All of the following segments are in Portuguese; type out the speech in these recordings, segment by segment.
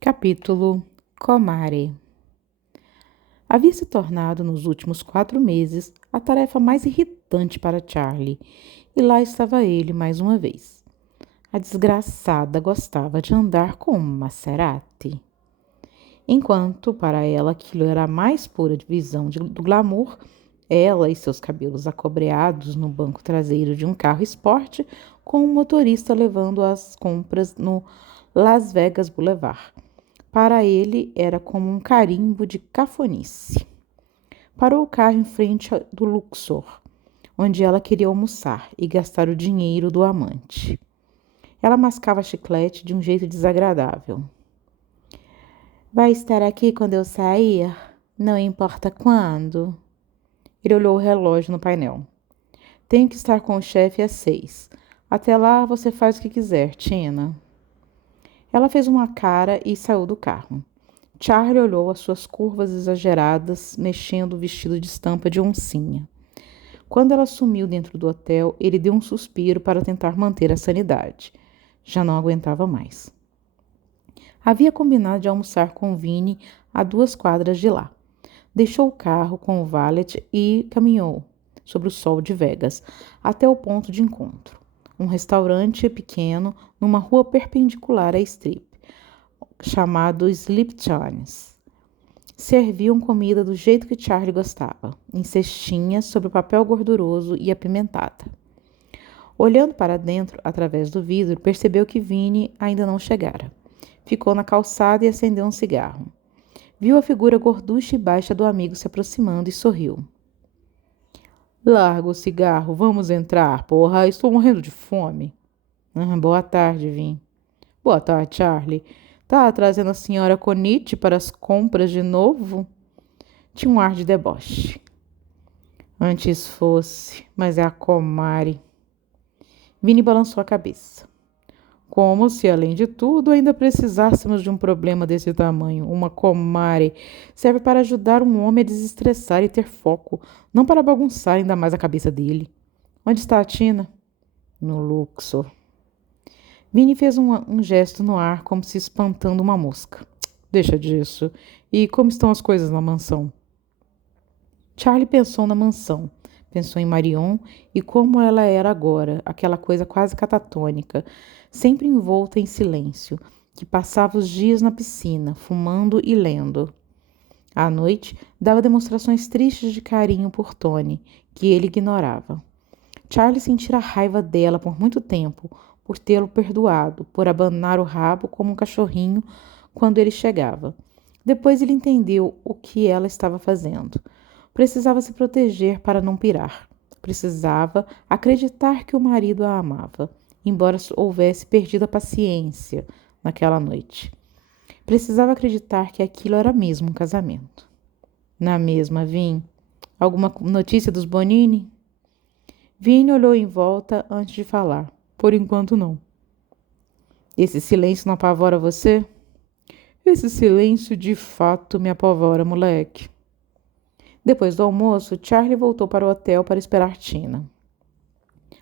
Capítulo Comare. Havia se tornado nos últimos 4 meses a tarefa mais irritante para Charlie, e lá estava ele mais uma vez. A desgraçada gostava de andar com um Maserati. Enquanto para ela aquilo era a mais pura divisão do glamour, ela e seus cabelos acobreados no banco traseiro de um carro esporte, com um motorista levando as compras no Las Vegas Boulevard. Para ele, era como um carimbo de cafonice. Parou o carro em frente do Luxor, onde ela queria almoçar e gastar o dinheiro do amante. Ela mascava chiclete de um jeito desagradável. Vai estar aqui quando eu sair? Não importa quando. Ele olhou o relógio no painel. Tenho que estar com o chefe às 6. Até lá você faz o que quiser, Tina. Ela fez uma cara e saiu do carro. Charlie olhou as suas curvas exageradas, mexendo o vestido de estampa de oncinha. Quando ela sumiu dentro do hotel, ele deu um suspiro para tentar manter a sanidade. Já não aguentava mais. Havia combinado de almoçar com Vinnie a 2 quadras de lá. Deixou o carro com o valet e caminhou, sobre o sol de Vegas, até o ponto de encontro. Um restaurante pequeno numa rua perpendicular à Strip, chamado Sleep Johnny's. Serviam comida do jeito que Charlie gostava, em cestinhas sobre papel gorduroso e apimentada. Olhando para dentro, através do vidro, percebeu que Vinnie ainda não chegara. Ficou na calçada e acendeu um cigarro. Viu a figura gorducha e baixa do amigo se aproximando e sorriu. Larga o cigarro, vamos entrar, porra, estou morrendo de fome. Boa tarde, Vin. Boa tarde, Charlie. Tá trazendo a senhora Conite para as compras de novo? Tinha um ar de deboche. Antes fosse, mas é a Comare. Vini balançou a cabeça. Como se, além de tudo, ainda precisássemos de um problema desse tamanho. Uma Comare serve para ajudar um homem a desestressar e ter foco, não para bagunçar ainda mais a cabeça dele. Onde está a Tina? No Luxor. Vini fez um gesto no ar, como se espantando uma mosca. Deixa disso. E como estão as coisas na mansão? Charlie pensou na mansão. Pensou em Marion e como ela era agora, aquela coisa quase catatônica, sempre envolta em silêncio, que passava os dias na piscina, fumando e lendo. À noite, dava demonstrações tristes de carinho por Tony, que ele ignorava. Charlie sentira raiva dela por muito tempo, por tê-lo perdoado, por abanar o rabo como um cachorrinho quando ele chegava. Depois ele entendeu o que ela estava fazendo. Precisava se proteger para não pirar. Precisava acreditar que o marido a amava, embora houvesse perdido a paciência naquela noite. Precisava acreditar que aquilo era mesmo um casamento. Na mesma, Vim. Alguma notícia dos Bonini? Vini olhou em volta antes de falar. Por enquanto, não. Esse silêncio não apavora você? Esse silêncio de fato me apavora, moleque. Depois do almoço, Charlie voltou para o hotel para esperar Tina.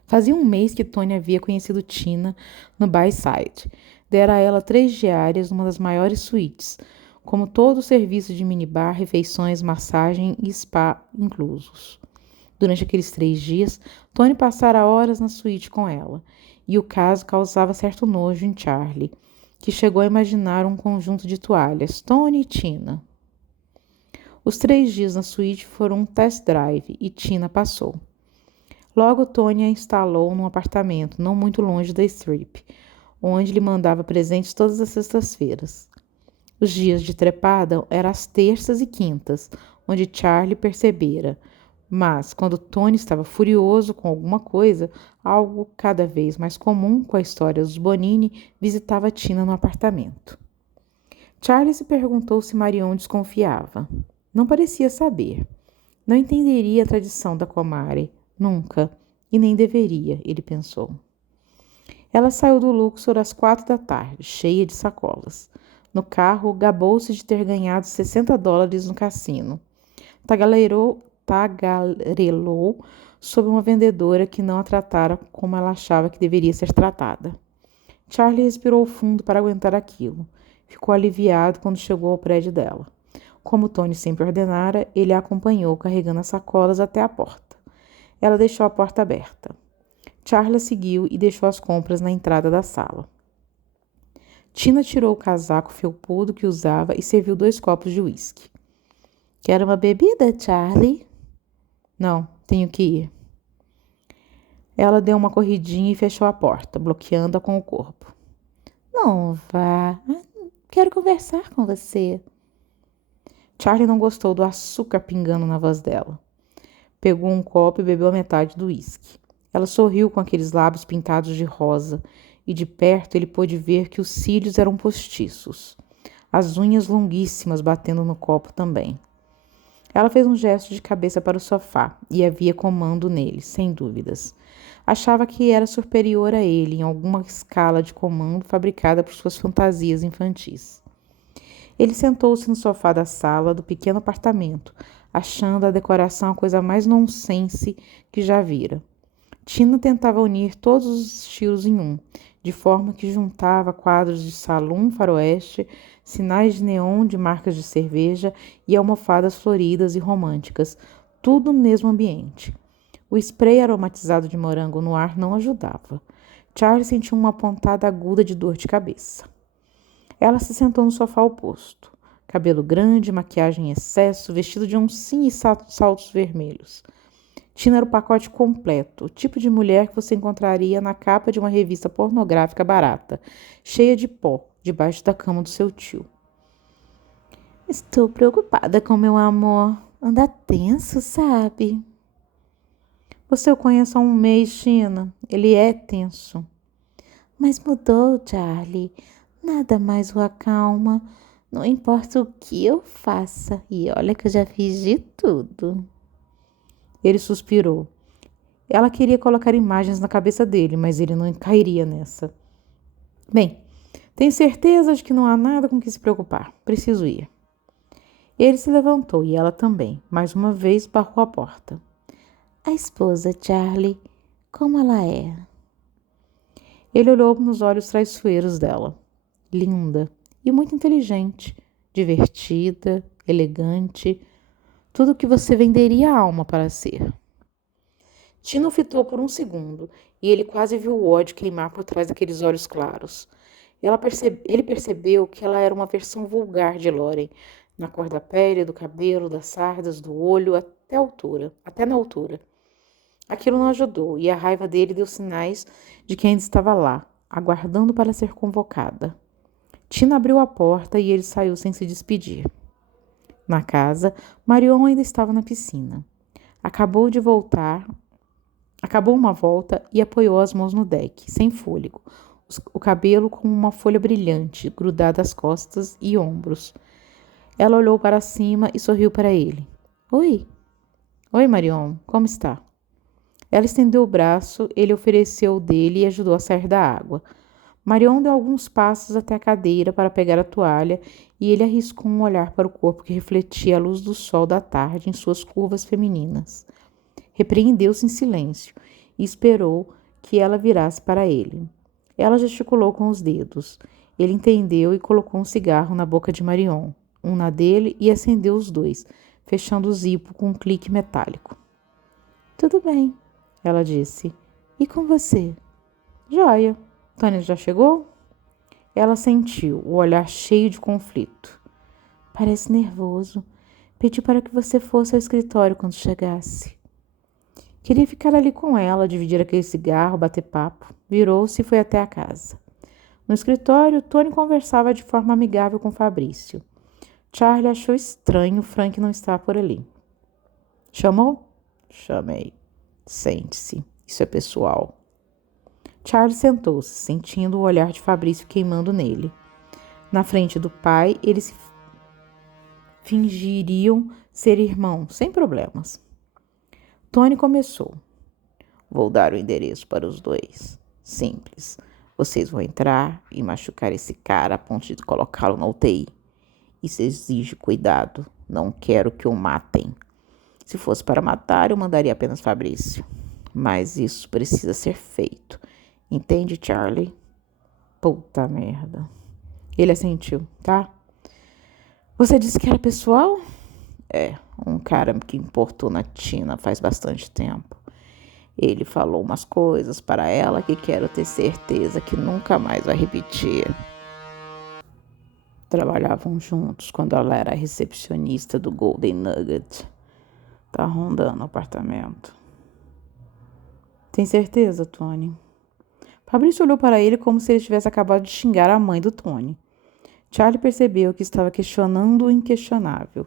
Fazia um mês que Tony havia conhecido Tina no Bayside. Dera a ela 3 diárias numa das maiores suítes, como todo o serviço de minibar, refeições, massagem e spa inclusos. Durante aqueles 3 dias, Tony passara horas na suíte com ela, e o caso causava certo nojo em Charlie, que chegou a imaginar um conjunto de toalhas, Tony e Tina. Os 3 dias na suíte foram um test drive e Tina passou. Logo, Tony a instalou num apartamento não muito longe da Strip, onde lhe mandava presentes todas as sextas-feiras. Os dias de trepada eram as terças e quintas, onde Charlie percebera. Mas, quando Tony estava furioso com alguma coisa, algo cada vez mais comum com a história dos Bonini, visitava Tina no apartamento. Charlie se perguntou se Marion desconfiava. Não parecia saber. Não entenderia a tradição da Comare, nunca, e nem deveria, ele pensou. Ela saiu do Luxor às 4 da tarde, cheia de sacolas. No carro, gabou-se de ter ganhado $60 no cassino. Tagarelou sobre uma vendedora que não a tratara como ela achava que deveria ser tratada. Charlie respirou fundo para aguentar aquilo. Ficou aliviado quando chegou ao prédio dela. Como Tony sempre ordenara, ele a acompanhou carregando as sacolas até a porta. Ela deixou a porta aberta. Charlie a seguiu e deixou as compras na entrada da sala. Tina tirou o casaco felpudo que usava e serviu 2 copos de uísque. Quer uma bebida, Charlie? Não, tenho que ir. Ela deu uma corridinha e fechou a porta, bloqueando-a com o corpo. Não vá. Quero conversar com você. Charlie não gostou do açúcar pingando na voz dela. Pegou um copo e bebeu a metade do uísque. Ela sorriu com aqueles lábios pintados de rosa, e de perto ele pôde ver que os cílios eram postiços, as unhas longuíssimas batendo no copo também. Ela fez um gesto de cabeça para o sofá e havia comando nele, sem dúvidas. Achava que era superior a ele em alguma escala de comando fabricada por suas fantasias infantis. Ele sentou-se no sofá da sala do pequeno apartamento, achando a decoração a coisa mais nonsense que já vira. Tina tentava unir todos os estilos em um, de forma que juntava quadros de salão faroeste, sinais de neon de marcas de cerveja e almofadas floridas e românticas, tudo no mesmo ambiente. O spray aromatizado de morango no ar não ajudava. Charlie sentiu uma pontada aguda de dor de cabeça. Ela se sentou no sofá oposto. Cabelo grande, maquiagem em excesso, vestido de oncinha e saltos vermelhos. Tina era o pacote completo, o tipo de mulher que você encontraria na capa de uma revista pornográfica barata, cheia de pó, debaixo da cama do seu tio. Estou preocupada com meu amor. Anda tenso, sabe? Você o conhece há um mês, Tina. Ele é tenso. Mas mudou, Charlie. Nada mais o acalma. Não importa o que eu faça. E olha que eu já fiz de tudo. Ele suspirou. Ela queria colocar imagens na cabeça dele, mas ele não cairia nessa. Bem, tenho certeza de que não há nada com que se preocupar. Preciso ir. Ele se levantou e ela também. Mais uma vez, barrou a porta. A esposa, Charlie, como ela é? Ele olhou nos olhos traiçoeiros dela. Linda e muito inteligente, divertida, elegante, tudo o que você venderia a alma para ser. Tina o fitou por um segundo, e ele quase viu o ódio queimar por trás daqueles olhos claros. Ele percebeu que ela era uma versão vulgar de Lauren, na cor da pele, do cabelo, das sardas, do olho, até na altura. Aquilo não ajudou, e a raiva dele deu sinais de que ainda estava lá, aguardando para ser convocada. Tina abriu a porta e ele saiu sem se despedir. Na casa, Marion ainda estava na piscina. Acabou uma volta e apoiou as mãos no deck, sem fôlego, o cabelo com uma folha brilhante grudada às costas e ombros. Ela olhou para cima e sorriu para ele. Oi. Oi, Marion, como está? Ela estendeu o braço, ele ofereceu o dele e ajudou a sair da água. Marion deu alguns passos até a cadeira para pegar a toalha e ele arriscou um olhar para o corpo que refletia a luz do sol da tarde em suas curvas femininas. Repreendeu-se em silêncio e esperou que ela virasse para ele. Ela gesticulou com os dedos. Ele entendeu e colocou um cigarro na boca de Marion, um na dele, e acendeu os dois, fechando o zipo com um clique metálico. Tudo bem, ela disse. E com você? Joia. Tony já chegou? Ela sentiu o olhar cheio de conflito. Parece nervoso. Pedi para que você fosse ao escritório quando chegasse. Queria ficar ali com ela, dividir aquele cigarro, bater papo. Virou-se e foi até a casa. No escritório, Tony conversava de forma amigável com Fabrício. Charlie achou estranho Frank não estar por ali. Chamou? Chamei. Sente-se. Isso é pessoal. Charlie sentou-se, sentindo o olhar de Fabrício queimando nele. Na frente do pai, eles fingiriam ser irmãos, sem problemas. Tony começou. Vou dar o endereço para os dois. Simples. Vocês vão entrar e machucar esse cara a ponto de colocá-lo na UTI. Isso exige cuidado. Não quero que o matem. Se fosse para matar, eu mandaria apenas Fabrício. Mas isso precisa ser feito. Entende, Charlie? Puta merda. Ele assentiu, tá? Você disse que era pessoal? É, um cara que importuna a Tina faz bastante tempo. Ele falou umas coisas para ela que quero ter certeza que nunca mais vai repetir. Trabalhavam juntos quando ela era recepcionista do Golden Nugget. Tá rondando o apartamento. Tem certeza, Tony? Fabrício olhou para ele como se ele tivesse acabado de xingar a mãe do Tony. Charlie percebeu que estava questionando o inquestionável.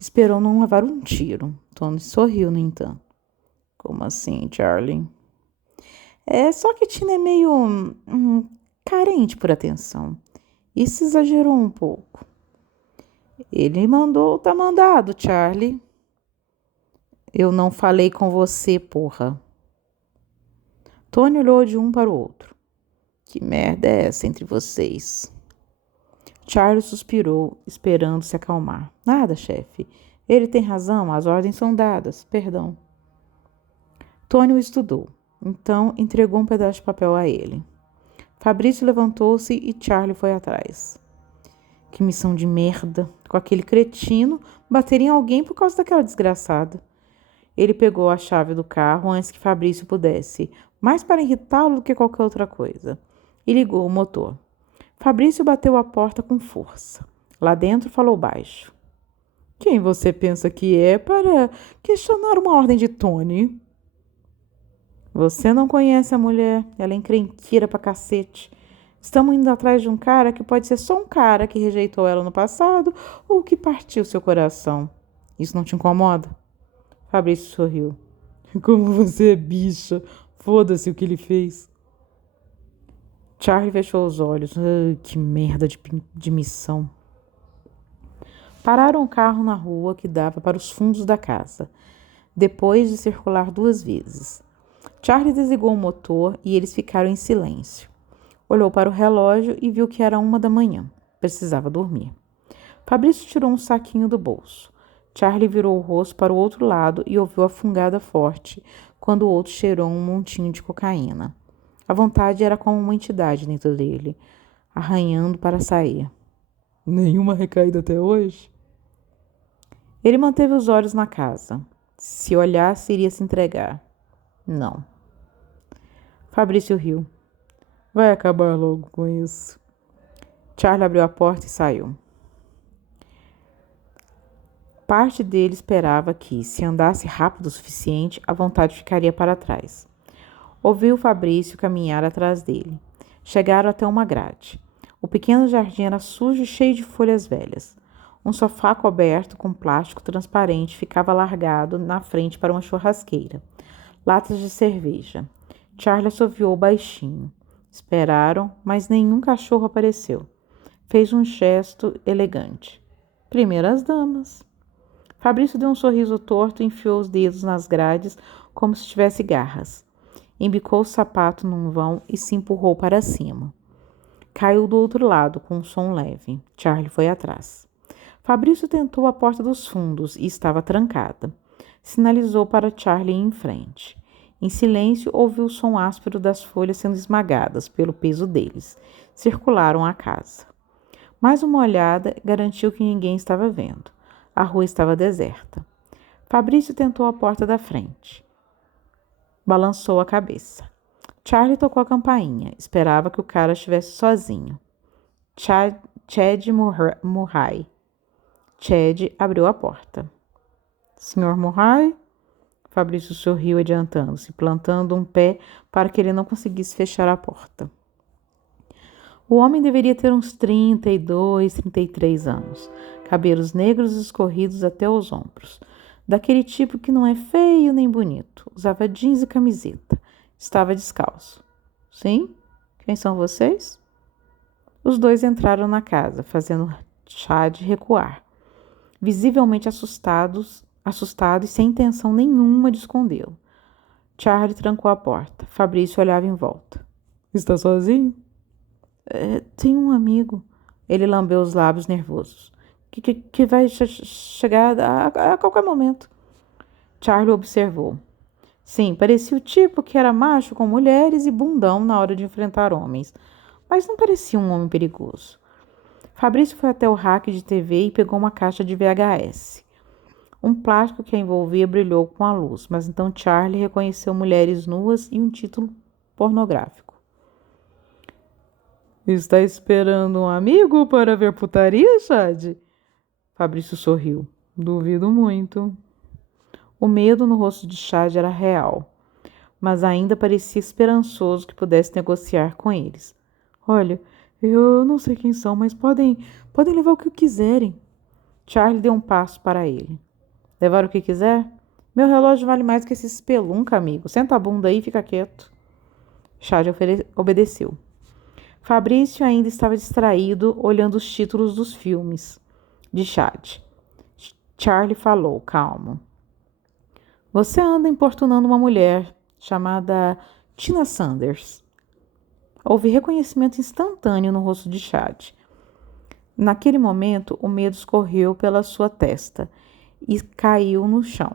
Esperou não levar um tiro. Tony sorriu, no entanto. Como assim, Charlie? É só que Tina é meio carente por atenção. Isso exagerou um pouco. Ele mandou, tá mandado, Charlie. Eu não falei com você, porra. Tony olhou de um para o outro. Que merda é essa entre vocês? Charlie suspirou, esperando se acalmar. Nada, chefe. Ele tem razão, as ordens são dadas. Perdão. Tony o estudou. Então, entregou um pedaço de papel a ele. Fabrício levantou-se e Charlie foi atrás. Que missão de merda. Com aquele cretino, bateria em alguém por causa daquela desgraçada. Ele pegou a chave do carro antes que Fabrício pudesse, mais para irritá-lo do que qualquer outra coisa, e ligou o motor. Fabrício bateu a porta com força. Lá dentro falou baixo. Quem você pensa que é para questionar uma ordem de Tony? Você não conhece a mulher, ela é encrenqueira pra cacete. Estamos indo atrás de um cara que pode ser só um cara que rejeitou ela no passado ou que partiu seu coração. Isso não te incomoda? Fabrício sorriu. Como você é bicha. Foda-se o que ele fez. Charlie fechou os olhos. Que merda de missão. Pararam o carro na rua que dava para os fundos da casa, depois de circular 2 vezes. Charlie desligou o motor e eles ficaram em silêncio. Olhou para o relógio e viu que era 1 da manhã. Precisava dormir. Fabrício tirou um saquinho do bolso. Charlie virou o rosto para o outro lado e ouviu a fungada forte quando o outro cheirou um montinho de cocaína. A vontade era como uma entidade dentro dele, arranhando para sair. Nenhuma recaída até hoje? Ele manteve os olhos na casa. Se olhasse, iria se entregar. Não. Fabrício riu. Vai acabar logo com isso. Charlie abriu a porta e saiu. Parte dele esperava que, se andasse rápido o suficiente, a vontade ficaria para trás. Ouviu Fabrício caminhar atrás dele. Chegaram até uma grade. O pequeno jardim era sujo e cheio de folhas velhas. Um sofá coberto com plástico transparente ficava largado na frente para uma churrasqueira. Latas de cerveja. Charlie assoviou baixinho. Esperaram, mas nenhum cachorro apareceu. Fez um gesto elegante. Primeiras damas. Fabrício deu um sorriso torto e enfiou os dedos nas grades como se tivesse garras. Embicou o sapato num vão e se empurrou para cima. Caiu do outro lado com um som leve. Charlie foi atrás. Fabrício tentou a porta dos fundos e estava trancada. Sinalizou para Charlie ir em frente. Em silêncio, ouviu o som áspero das folhas sendo esmagadas pelo peso deles. Circularam a casa. Mais uma olhada garantiu que ninguém estava vendo. A rua estava deserta. Fabrício tentou a porta da frente. Balançou a cabeça. Charlie tocou a campainha. Esperava que o cara estivesse sozinho. Chad Murray. Chad abriu a porta. Senhor Murray? Fabrício sorriu adiantando-se, plantando um pé para que ele não conseguisse fechar a porta. O homem deveria ter uns 32, 33 anos. Cabelos negros escorridos até os ombros. Daquele tipo que não é feio nem bonito. Usava jeans e camiseta. Estava descalço. Sim? Quem são vocês? Os dois entraram na casa, fazendo Chad recuar. Visivelmente assustado e sem intenção nenhuma de escondê-lo. Charlie trancou a porta. Fabrício olhava em volta. Está sozinho? Tenho um amigo. Ele lambeu os lábios nervosos. Que vai chegar a qualquer momento. Charlie observou. Sim, parecia o tipo que era macho com mulheres e bundão na hora de enfrentar homens. mas não parecia um homem perigoso. Fabrício foi até o rack de TV e pegou uma caixa de VHS. Um plástico que a envolvia brilhou com a luz, mas então Charlie reconheceu mulheres nuas e um título pornográfico. Está esperando um amigo para ver putaria, Chad? Fabrício sorriu. Duvido muito. O medo no rosto de Chad era real, mas ainda parecia esperançoso que pudesse negociar com eles. Olha, eu não sei quem são, mas podem levar o que quiserem. Charlie deu um passo para ele. Levar o que quiser? Meu relógio vale mais que esse espelunca, amigo. Senta a bunda aí e fica quieto. Chad obedeceu. Fabrício ainda estava distraído, olhando os títulos dos filmes de Chad. Charlie falou, calmo. Você anda importunando uma mulher chamada Tina Sanders. Houve reconhecimento instantâneo no rosto de Chad. Naquele momento, o medo escorreu pela sua testa e caiu no chão,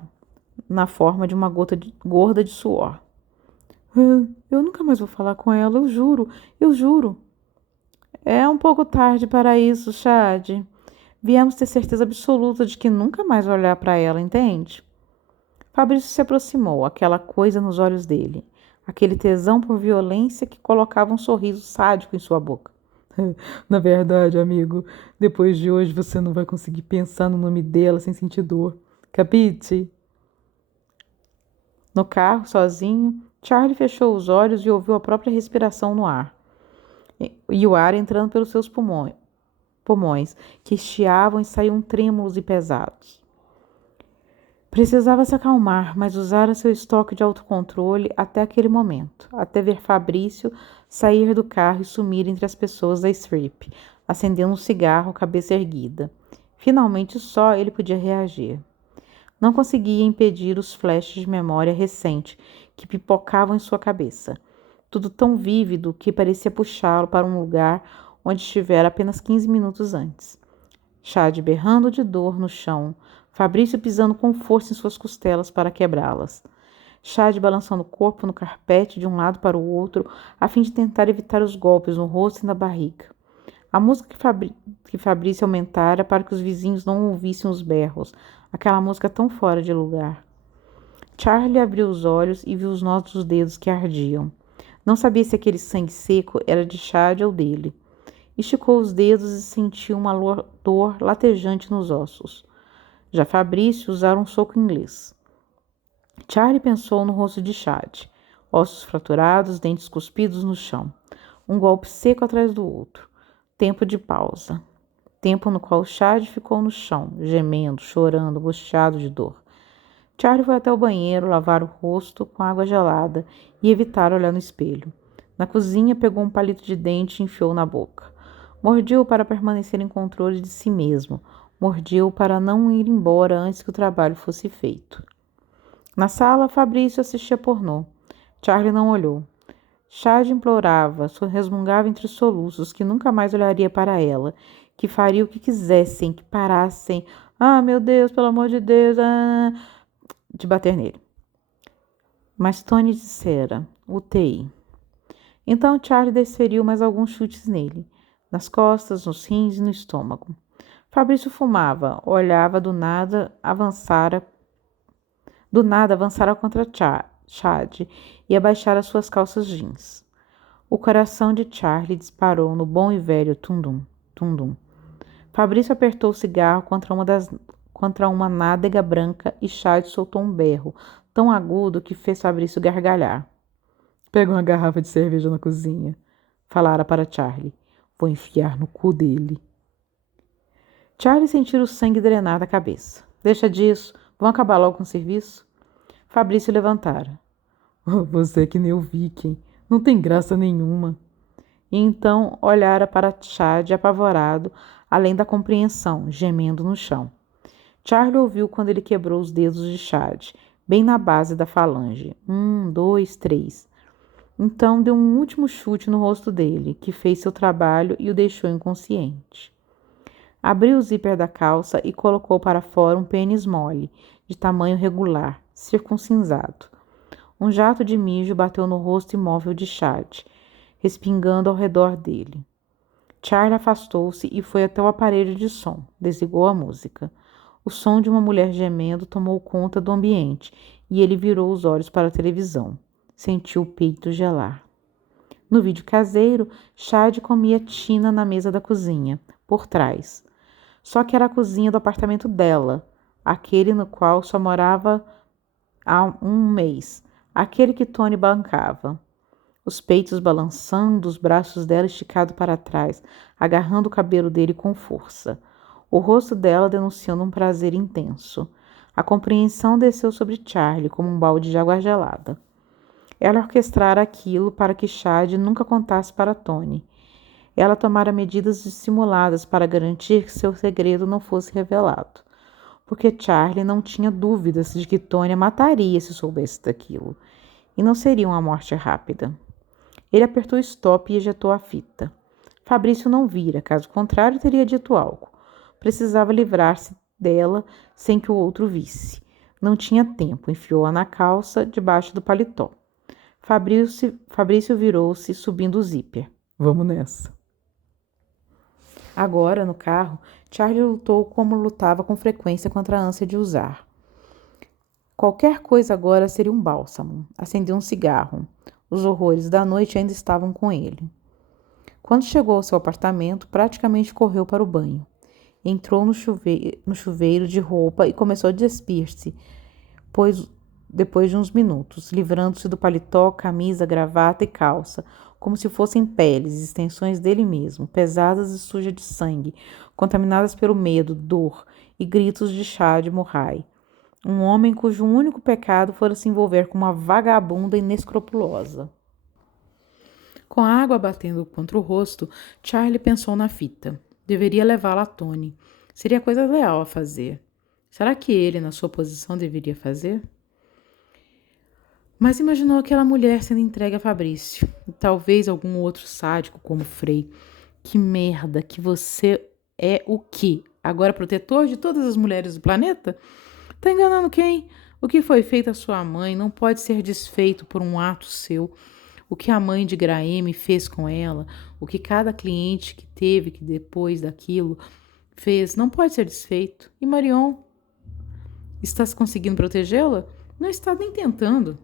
na forma de uma gota gorda de suor. Eu nunca mais vou falar com ela, eu juro. É um pouco tarde para isso, Chad. Viemos ter certeza absoluta de que nunca mais vou olhar para ela, entende? Fabrício se aproximou, aquela coisa nos olhos dele, aquele tesão por violência que colocava um sorriso sádico em sua boca. Na verdade, amigo, depois de hoje você não vai conseguir pensar no nome dela sem sentir dor. Capite? No carro, sozinho, Charlie fechou os olhos e ouviu a própria respiração no ar. E o ar entrando pelos seus pulmões, que estiavam e saíam trêmulos e pesados. Precisava se acalmar, mas usara seu estoque de autocontrole até aquele momento, até ver Fabrício sair do carro e sumir entre as pessoas da strip, acendendo um cigarro, cabeça erguida. Finalmente só ele podia reagir. Não conseguia impedir os flashes de memória recente que pipocavam em sua cabeça. Tudo tão vívido que parecia puxá-lo para um lugar onde estivera apenas 15 minutos antes. Chad berrando de dor no chão, Fabrício pisando com força em suas costelas para quebrá-las. Chad balançando o corpo no carpete de um lado para o outro, a fim de tentar evitar os golpes no rosto e na barriga. A música que Fabrício aumentara para que os vizinhos não ouvissem os berros, aquela música tão fora de lugar. Charlie abriu os olhos e viu os nós dos dedos que ardiam. Não sabia se aquele sangue seco era de Chad ou dele. Esticou os dedos e sentiu uma dor latejante nos ossos. Já Fabrício usara um soco inglês. Charlie pensou no rosto de Chad. Ossos fraturados, dentes cuspidos no chão. Um golpe seco atrás do outro. Tempo de pausa. Tempo no qual Chad ficou no chão, gemendo, chorando, angustiado de dor. Charlie foi até o banheiro lavar o rosto com água gelada e evitar olhar no espelho. Na cozinha, pegou um palito de dente e enfiou na boca. Mordiu para permanecer em controle de si mesmo. Mordiu para não ir embora antes que o trabalho fosse feito. Na sala, Fabrício assistia pornô. Charlie não olhou. Chad implorava, resmungava entre soluços que nunca mais olharia para ela, que faria o que quisessem, que parassem. Ah, meu Deus, pelo amor de Deus, de bater nele. Mas Tony dissera, UTI. Então Charlie desferiu mais alguns chutes nele, nas costas, nos rins e no estômago. Fabrício fumava, olhava do nada avançara contra Chad e abaixara suas calças jeans. O coração de Charlie disparou no bom e velho tundum, tundum. Fabrício apertou o cigarro contra uma nádega branca e Chad soltou um berro, tão agudo que fez Fabrício gargalhar. Pega uma garrafa de cerveja na cozinha, falara para Charlie. Vou enfiar no cu dele. Charlie sentiu o sangue drenar da cabeça. Deixa disso, vão acabar logo com o serviço? Fabrício levantara. Você é que nem o Viking, não tem graça nenhuma. E então olhara para Chad apavorado, além da compreensão, gemendo no chão. Charlie ouviu quando ele quebrou os dedos de Chad, bem na base da falange. 1, 2, 3. Então deu um último chute no rosto dele, que fez seu trabalho e o deixou inconsciente. Abriu o zíper da calça e colocou para fora um pênis mole, de tamanho regular, circuncisado. Um jato de mijo bateu no rosto imóvel de Chad. respingando ao redor dele. Charlie afastou-se e foi até o aparelho de som. Desligou a música. O som de uma mulher gemendo tomou conta do ambiente e ele virou os olhos para a televisão. Sentiu o peito gelar. No vídeo caseiro, Chad comia Tina na mesa da cozinha, por trás. Só que era a cozinha do apartamento dela, aquele no qual só morava há um mês, aquele que Tony bancava. Os peitos balançando, os braços dela esticados para trás, agarrando o cabelo dele com força. O rosto dela denunciando um prazer intenso. A compreensão desceu sobre Charlie como um balde de água gelada. Ela orquestrara aquilo para que Chad nunca contasse para Tony. Ela tomara medidas dissimuladas para garantir que seu segredo não fosse revelado. Porque Charlie não tinha dúvidas de que Tony a mataria se soubesse daquilo. E não seria uma morte rápida. Ele apertou stop e ejetou a fita. Fabrício não vira, caso contrário teria dito algo. Precisava livrar-se dela sem que o outro visse. Não tinha tempo, enfiou-a na calça, debaixo do paletó. Fabrício virou-se, subindo o zíper. Vamos nessa. Agora, no carro, Charlie lutou como lutava com frequência contra a ânsia de usar. Qualquer coisa agora seria um bálsamo. Acendeu um cigarro. Os horrores da noite ainda estavam com ele. Quando chegou ao seu apartamento, praticamente correu para o banho. Entrou no chuveiro de roupa e começou a despir-se, depois de uns minutos, livrando-se do paletó, camisa, gravata e calça, como se fossem peles, extensões dele mesmo, pesadas e sujas de sangue, contaminadas pelo medo, dor e gritos de Chad Murray. Um homem cujo único pecado fora se envolver com uma vagabunda inescrupulosa. Com a água batendo contra o rosto, Charlie pensou na fita. Deveria levá-la a Tony. Seria coisa leal a fazer. Será que ele, na sua posição, deveria fazer? Mas imaginou aquela mulher sendo entregue a Fabrício. E talvez algum outro sádico como Frei. Que merda, que você é o quê? Agora protetor de todas as mulheres do planeta? Tá enganando quem? O que foi feito à sua mãe não pode ser desfeito por um ato seu. O que a mãe de Graeme fez com ela, o que cada cliente que teve que depois daquilo fez, não pode ser desfeito. E Marion? Estás conseguindo protegê-la? Não está nem tentando.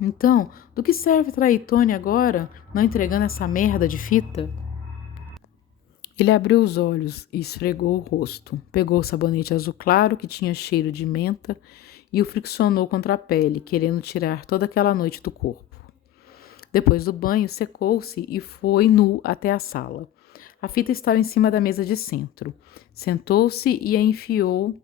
Então, do que serve trair Tony agora, não entregando essa merda de fita? Ele abriu os olhos e esfregou o rosto. Pegou o sabonete azul claro que tinha cheiro de menta e o friccionou contra a pele, querendo tirar toda aquela noite do corpo. Depois do banho, secou-se e foi nu até a sala. A fita estava em cima da mesa de centro. Sentou-se e a enfiou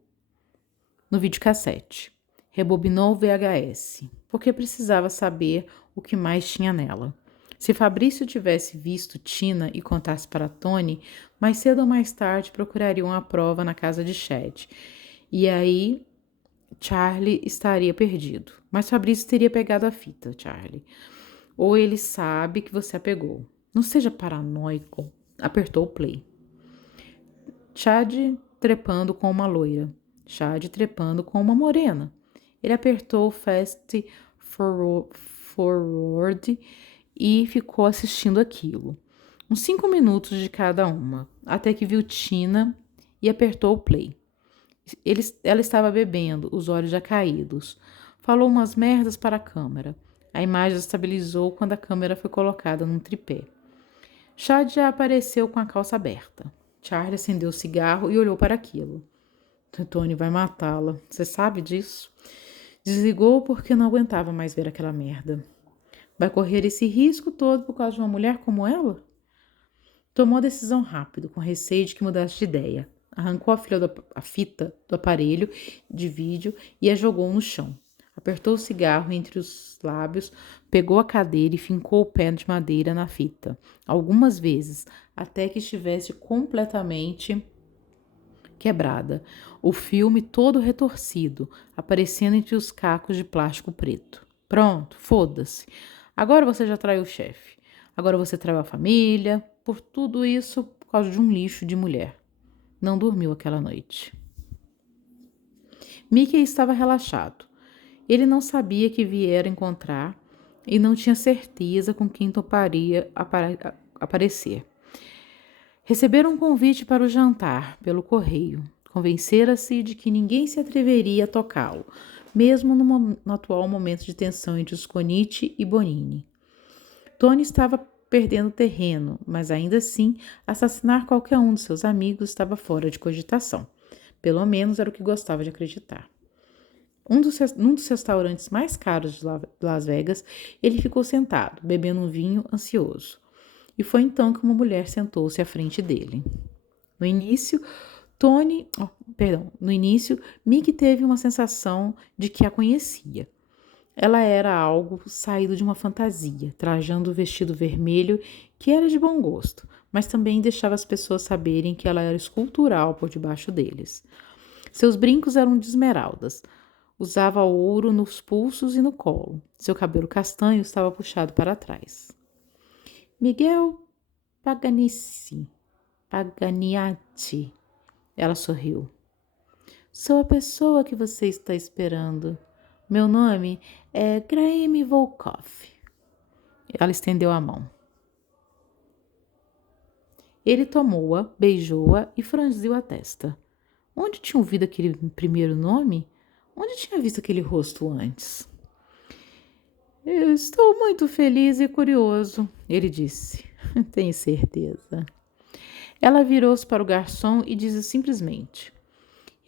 no videocassete. Rebobinou o VHS, porque precisava saber o que mais tinha nela. Se Fabrício tivesse visto Tina e contasse para Tony, mais cedo ou mais tarde procurariam a prova na casa de Chad. E aí, Charlie estaria perdido. Mas Fabrício teria pegado a fita, Charlie. Ou ele sabe que você a pegou. Não seja paranoico. Apertou o play. Chad trepando com uma loira. Chad trepando com uma morena. Ele apertou o fast forward e ficou assistindo aquilo. Uns 5 minutos de cada uma, até que viu Tina e apertou o play. Ela estava bebendo, os olhos já caídos. Falou umas merdas para a câmera. A imagem estabilizou quando a câmera foi colocada num tripé. Chad já apareceu com a calça aberta. Charlie acendeu o cigarro e olhou para aquilo. Tony vai matá-la. Você sabe disso? Desligou porque não aguentava mais ver aquela merda. Vai correr esse risco todo por causa de uma mulher como ela? Tomou a decisão rápido, com receio de que mudasse de ideia. Arrancou a fita do aparelho de vídeo e a jogou no chão. Apertou o cigarro entre os lábios, pegou a cadeira e fincou o pé de madeira na fita, algumas vezes, até que estivesse completamente quebrada, o filme todo retorcido, aparecendo entre os cacos de plástico preto. Pronto, foda-se. Agora você já traiu o chefe. Agora você traiu a família. Por tudo isso, por causa de um lixo de mulher. Não dormiu aquela noite. Mickey estava relaxado. Ele não sabia que viera encontrar e não tinha certeza com quem toparia aparecer. Receberam um convite para o jantar pelo correio. Convencera-se de que ninguém se atreveria a tocá-lo, mesmo no atual momento de tensão entre os Conitti e Bonini. Tony estava perdendo terreno, mas ainda assim, assassinar qualquer um de seus amigos estava fora de cogitação. Pelo menos era o que gostava de acreditar. Num dos restaurantes mais caros de Las Vegas, ele ficou sentado, bebendo um vinho ansioso. E foi então que uma mulher sentou-se à frente dele. No início, Mickey teve uma sensação de que a conhecia. Ela era algo saído de uma fantasia, trajando o vestido vermelho, que era de bom gosto, mas também deixava as pessoas saberem que ela era escultural por debaixo deles. Seus brincos eram de esmeraldas. Usava ouro nos pulsos e no colo. Seu cabelo castanho estava puxado para trás. Miguel Paganiatti. Ela sorriu. Sou a pessoa que você está esperando. Meu nome é Graeme Volkov. Ela estendeu a mão. Ele tomou-a, beijou-a e franziu a testa. Onde tinha ouvido aquele primeiro nome? Onde tinha visto aquele rosto antes? Eu estou muito feliz e curioso, ele disse. Tenho certeza. Ela virou-se para o garçom e disse simplesmente: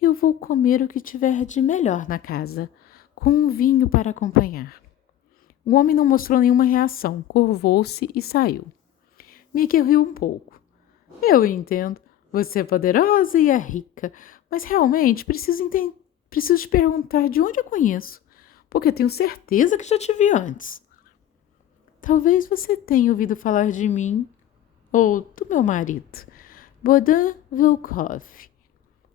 Eu vou comer o que tiver de melhor na casa, com um vinho para acompanhar. O homem não mostrou nenhuma reação, curvou-se e saiu. Mickey riu um pouco. Eu entendo. Você é poderosa e é rica, mas realmente preciso te perguntar de onde eu conheço, porque tenho certeza que já te vi antes. Talvez você tenha ouvido falar de mim ou do meu marido, Bodan Volkov.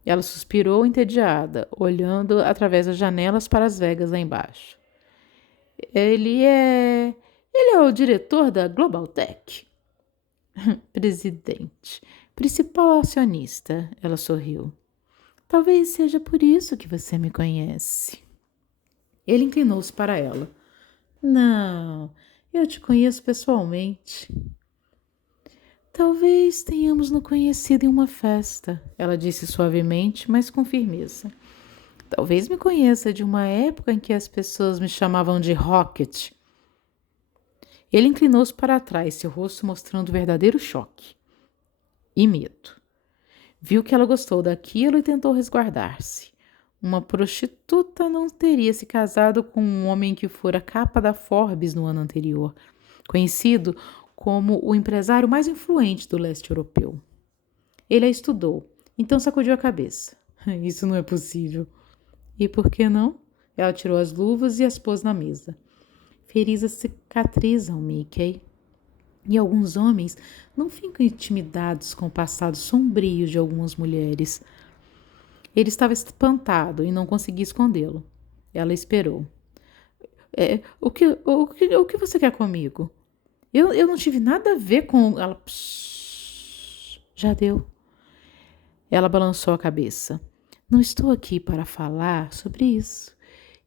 Ela suspirou entediada, olhando através das janelas para as Vegas lá embaixo. Ele é o diretor da Global Tech. Presidente. Principal acionista, ela sorriu. Talvez seja por isso que você me conhece. Ele inclinou-se para ela. Não, eu te conheço pessoalmente. Talvez tenhamos nos conhecido em uma festa, ela disse suavemente, mas com firmeza. Talvez me conheça de uma época em que as pessoas me chamavam de Rocket. Ele inclinou-se para trás, seu rosto mostrando verdadeiro choque e medo. Viu que ela gostou daquilo e tentou resguardar-se. Uma prostituta não teria se casado com um homem que fora capa da Forbes no ano anterior, conhecido como o empresário mais influente do leste europeu. Ele a estudou, então sacudiu a cabeça. Isso não é possível. E por que não? Ela tirou as luvas e as pôs na mesa. Feridas cicatrizam, Mickey. E alguns homens não ficam intimidados com o passado sombrio de algumas mulheres. Ele estava espantado e não conseguia escondê-lo. Ela esperou. O que você quer comigo? Eu não tive nada a ver com... Ela... Psh, já deu. Ela balançou a cabeça. Não estou aqui para falar sobre isso.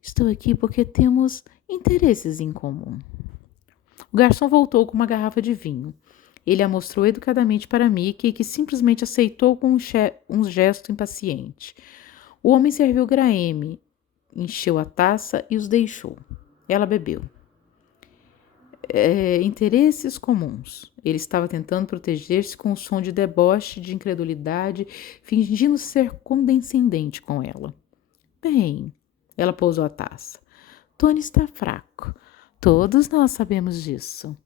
Estou aqui porque temos interesses em comum. O garçom voltou com uma garrafa de vinho. Ele a mostrou educadamente para Mickey, que simplesmente aceitou com um gesto impaciente. O homem serviu Graeme, encheu a taça e os deixou. Ela bebeu. Interesses comuns. Ele estava tentando proteger-se com um som de deboche, de incredulidade, fingindo ser condescendente com ela. Bem, ela pousou a taça. Tony está fraco. Todos nós sabemos disso.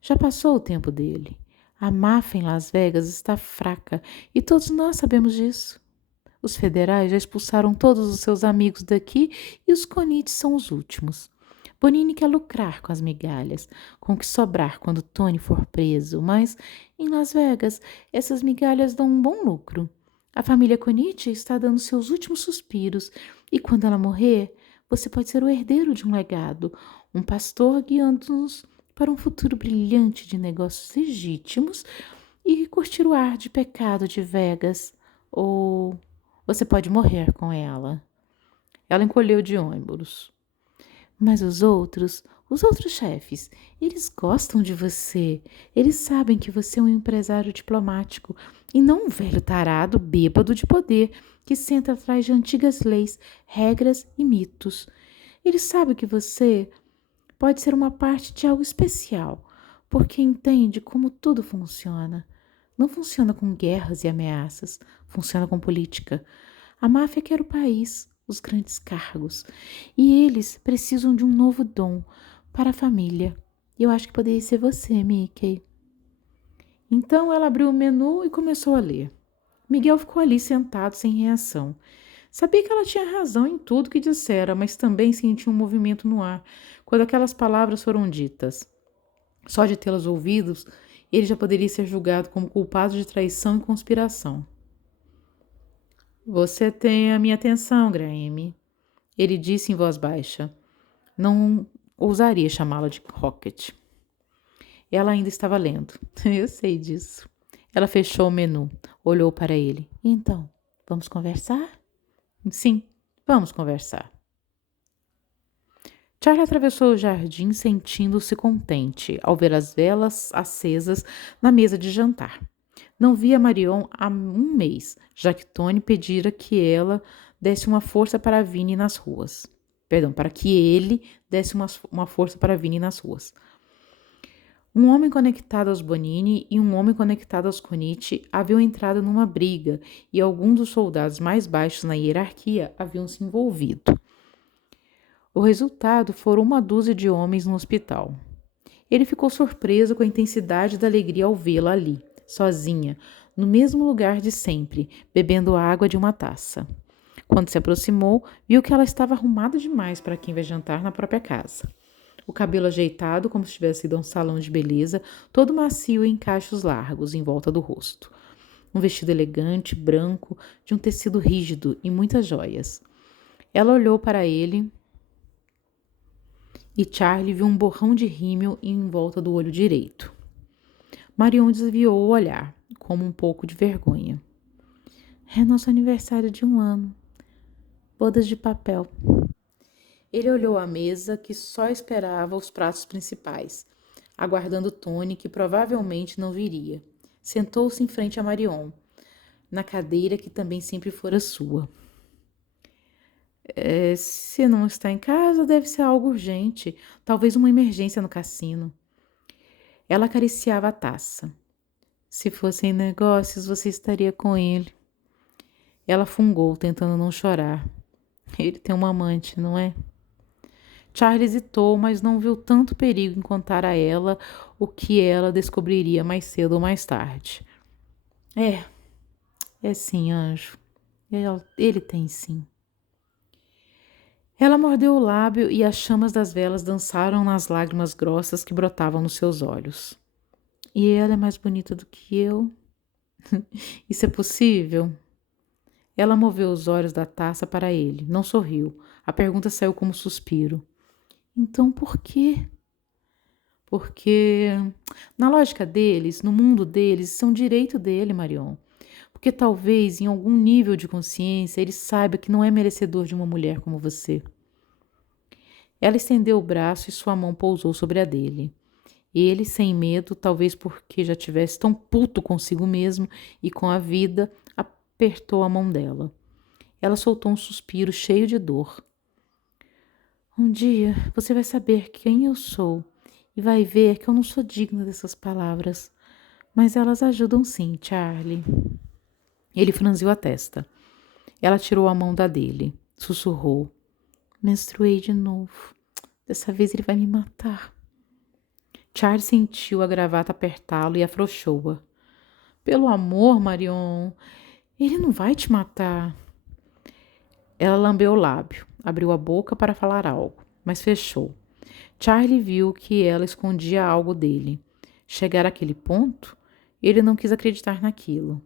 Já passou o tempo dele. A máfia em Las Vegas está fraca e todos nós sabemos disso. Os federais já expulsaram todos os seus amigos daqui e os Conites são os últimos. Bonini quer lucrar com as migalhas, com o que sobrar quando Tony for preso, mas em Las Vegas essas migalhas dão um bom lucro. A família Conitti está dando seus últimos suspiros e quando ela morrer, você pode ser o herdeiro de um legado, um pastor guiando-nos para um futuro brilhante de negócios legítimos e curtir o ar de pecado de Vegas. Ou você pode morrer com ela. Ela encolheu de ombros. Mas os Os outros chefes, eles gostam de você. Eles sabem que você é um empresário diplomático e não um velho tarado bêbado de poder que senta atrás de antigas leis, regras e mitos. Eles sabem que você pode ser uma parte de algo especial, porque entende como tudo funciona. Não funciona com guerras e ameaças, funciona com política. A máfia quer o país, os grandes cargos, e eles precisam de um novo dom para a família. Eu acho que poderia ser você, Mickey. Então ela abriu o menu e começou a ler. Miguel ficou ali sentado sem reação. Sabia que ela tinha razão em tudo que dissera, mas também sentia um movimento no ar quando aquelas palavras foram ditas. Só de tê-las ouvido, ele já poderia ser julgado como culpado de traição e conspiração. Você tem a minha atenção, Graeme, ele disse em voz baixa. Não ousaria chamá-la de Rocket. Ela ainda estava lendo. Eu sei disso. Ela fechou o menu, olhou para ele. Então, vamos conversar? Sim, vamos conversar. Charlie atravessou o jardim sentindo-se contente ao ver as velas acesas na mesa de jantar. Não via Marion há um mês, já que Tony pedira que ela desse uma força para Vinnie nas ruas. Perdão, para que ele desse uma força para Vinnie nas ruas. Um homem conectado aos Bonini e um homem conectado aos Konichi haviam entrado numa briga e alguns dos soldados mais baixos na hierarquia haviam se envolvido. O resultado foram uma dúzia de homens no hospital. Ele ficou surpreso com a intensidade da alegria ao vê-la ali, sozinha, no mesmo lugar de sempre, bebendo água de uma taça. Quando se aproximou, viu que ela estava arrumada demais para quem vai jantar na própria casa. O cabelo ajeitado, como se tivesse ido a um salão de beleza, todo macio em cachos largos em volta do rosto. Um vestido elegante, branco, de um tecido rígido e muitas joias. Ela olhou para ele e Charlie viu um borrão de rímel em volta do olho direito. Marion desviou o olhar, como um pouco de vergonha. É nosso aniversário de 1 ano. Bodas de papel. Ele olhou a mesa, que só esperava os pratos principais, aguardando Tony, que provavelmente não viria. Sentou-se em frente a Marion, na cadeira que também sempre fora sua. Se não está em casa, deve ser algo urgente, talvez uma emergência no cassino. Ela acariciava a taça. Se fossem negócios, você estaria com ele. Ela fungou, tentando não chorar. Ele tem uma amante, não é? Charlie hesitou, mas não viu tanto perigo em contar a ela o que ela descobriria mais cedo ou mais tarde. É sim, anjo. Ele tem sim. Ela mordeu o lábio e as chamas das velas dançaram nas lágrimas grossas que brotavam nos seus olhos. E ela é mais bonita do que eu? Isso é possível? Ela moveu os olhos da taça para ele, não sorriu. A pergunta saiu como um suspiro. Então por quê? Porque, na lógica deles, no mundo deles, isso é um direito dele, Marion. Porque talvez, em algum nível de consciência, ele saiba que não é merecedor de uma mulher como você. Ela estendeu o braço e sua mão pousou sobre a dele. Ele, sem medo, talvez porque já tivesse tão puto consigo mesmo e com a vida, apertou a mão dela. Ela soltou um suspiro cheio de dor. Um dia você vai saber quem eu sou e vai ver que eu não sou digna dessas palavras. Mas elas ajudam sim, Charlie. Ele franziu a testa. Ela tirou a mão da dele. Sussurrou. Menstruei de novo. Dessa vez ele vai me matar. Charlie sentiu a gravata apertá-lo e afrouxou-a. Pelo amor, Marion, ele não vai te matar. Ela lambeu o lábio, abriu a boca para falar algo, mas fechou. Charlie viu que ela escondia algo dele. Chegar àquele ponto, ele não quis acreditar naquilo.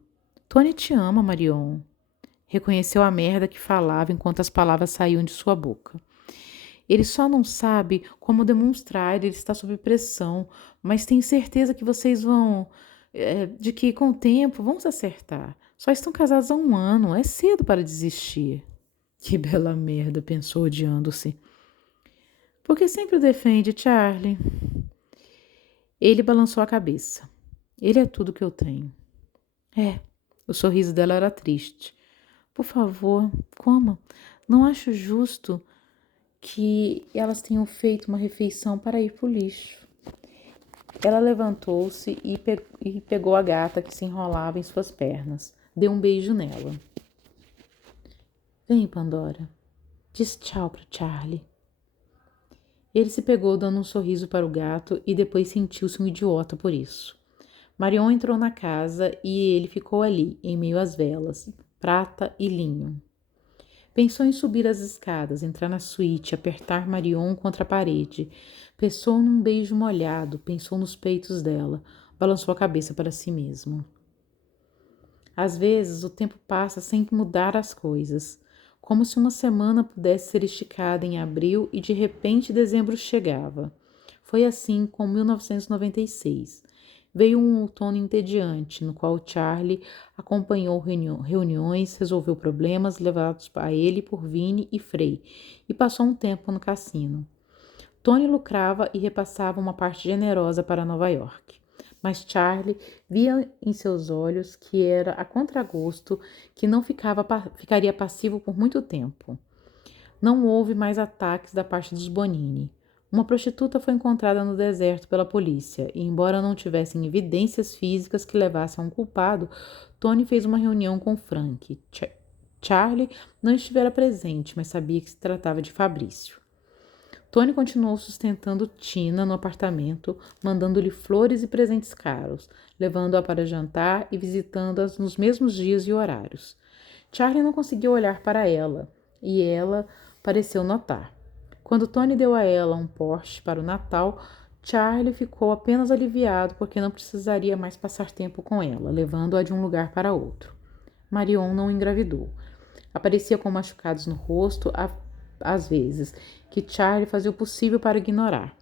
Tony te ama, Marion. Reconheceu a merda que falava enquanto as palavras saíam de sua boca. Ele só não sabe como demonstrar, ele está sob pressão, mas tenho certeza que vocês vão, de que com o tempo vão se acertar. Só estão casados há 1 ano, é cedo para desistir. Que bela merda, pensou odiando-se. Porque sempre o defende, Charlie. Ele balançou a cabeça. Ele é tudo que eu tenho. É, o sorriso dela era triste. Por favor, coma. Não acho justo que elas tenham feito uma refeição para ir para o lixo. Ela levantou-se e pegou a gata que se enrolava em suas pernas. Deu um beijo nela. Vem, Pandora. Diz tchau para Charlie. Ele se pegou dando um sorriso para o gato e depois sentiu-se um idiota por isso. Marion entrou na casa e ele ficou ali, em meio às velas, prata e linho. Pensou em subir as escadas, entrar na suíte, apertar Marion contra a parede. Pensou num beijo molhado, pensou nos peitos dela, balançou a cabeça para si mesmo. Às vezes, o tempo passa sem mudar as coisas, como se uma semana pudesse ser esticada em abril e de repente dezembro chegava. Foi assim com 1996. Veio um outono entediante, no qual Charlie acompanhou reuniões, resolveu problemas levados a ele por Vinnie e Frey e passou um tempo no cassino. Tony lucrava e repassava uma parte generosa para Nova York. Mas Charlie via em seus olhos que era a contragosto que não ficaria passivo por muito tempo. Não houve mais ataques da parte dos Bonini. Uma prostituta foi encontrada no deserto pela polícia e, embora não tivessem evidências físicas que levassem a um culpado, Tony fez uma reunião com Frank. Charlie não estivera presente, mas sabia que se tratava de Fabrício. Tony continuou sustentando Tina no apartamento, mandando-lhe flores e presentes caros, levando-a para jantar e visitando-a nos mesmos dias e horários. Charlie não conseguiu olhar para ela, e ela pareceu notar. Quando Tony deu a ela um Porsche para o Natal, Charlie ficou apenas aliviado porque não precisaria mais passar tempo com ela, levando-a de um lugar para outro. Marion não engravidou. Aparecia com machucados no rosto, às vezes, que Charlie fazia o possível para ignorar.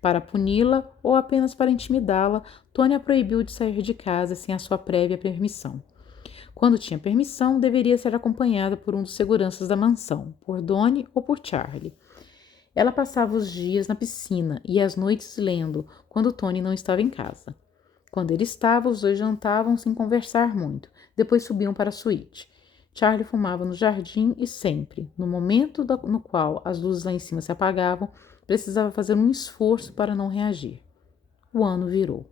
Para puni-la ou apenas para intimidá-la, Tony a proibiu de sair de casa sem a sua prévia permissão. Quando tinha permissão, deveria ser acompanhada por um dos seguranças da mansão, por Donnie ou por Charlie. Ela passava os dias na piscina e as noites lendo, quando Tony não estava em casa. Quando ele estava, os dois jantavam sem conversar muito, depois subiam para a suíte. Charlie fumava no jardim e sempre, no momento no qual as luzes lá em cima se apagavam, precisava fazer um esforço para não reagir. O ano virou.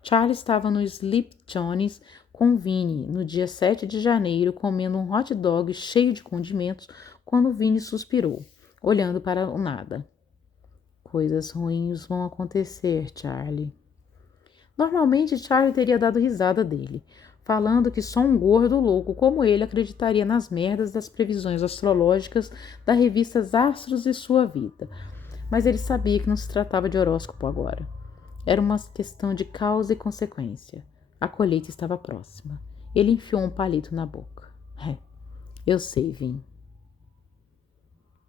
Charlie estava no Sleep Johnny's com Vinnie no dia 7 de janeiro, comendo um hot dog cheio de condimentos, quando Vinnie suspirou, olhando para o nada. Coisas ruins vão acontecer, Charlie. Normalmente, Charlie teria dado risada dele, falando que só um gordo louco como ele acreditaria nas merdas das previsões astrológicas da revista Astros de sua vida. Mas ele sabia que não se tratava de horóscopo agora. Era uma questão de causa e consequência. A colheita estava próxima. Ele enfiou um palito na boca. Eu sei, Vin.